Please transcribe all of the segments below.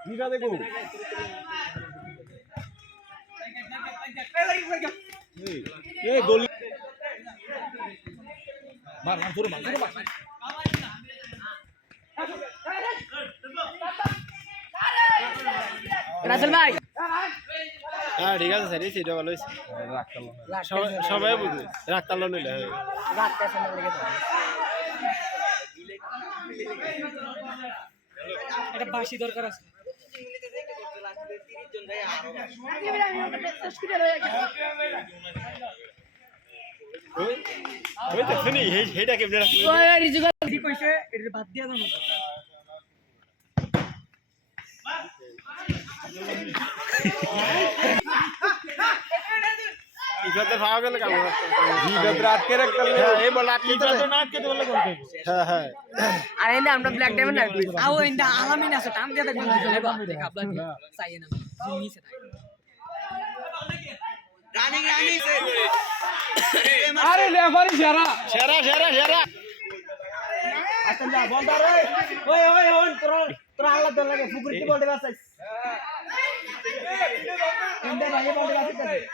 দিদা দেখো এই গোল মার মার জোরে মার রাসেল ভাই হ্যাঁ ঠিক আছে স্যার সেটা ভালো হয়েছে সবাই বুঝে রাখতাল নিলে এটা বাসি দরকার আছে ওই তো শুনি হেটা কেমনে রাখলো ওই রিজুগাল ঠিক কইছে এটা বাদ দিয়া দাও ইফাতে পাওয়া গেল কাম জিগাতে আটকে রাখতে এই বল আটকে তো না আটকে তো বলে কোন হ্যাঁ হ্যাঁ আরে ইন্দা আমরা ব্ল্যাক ডায়মন্ড আর আও ইন্দা আলামিন আছে টাম দিয়া দেখবেন দেখা আপলা চাইয়ে না নিচে থাকে রানিং আরে লেফারি সেরা সেরা সেরা সেরা আচ্ছা যা বল দা রে ওই ওই ওই তোর আল্লাহ দর লাগে ফুকুরিতে বলতে বাসাইস ইন্দা ভাই বলতে বাসাইস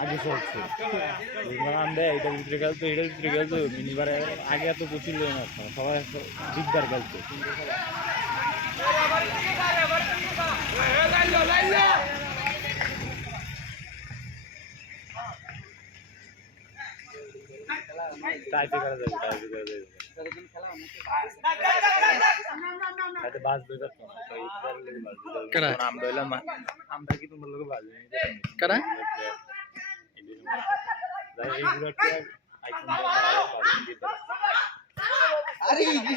আগে চলছে আমরা এটার ভিতরে খেলতো মিনিবারে আগে এত প্রচুর লোক আসতো সবাই দিকদার খেলতো টাইপে করা যাবে বাস দুই আমরা হইলাম আমরা কি তোমার লোক বাজে কারা আরে কি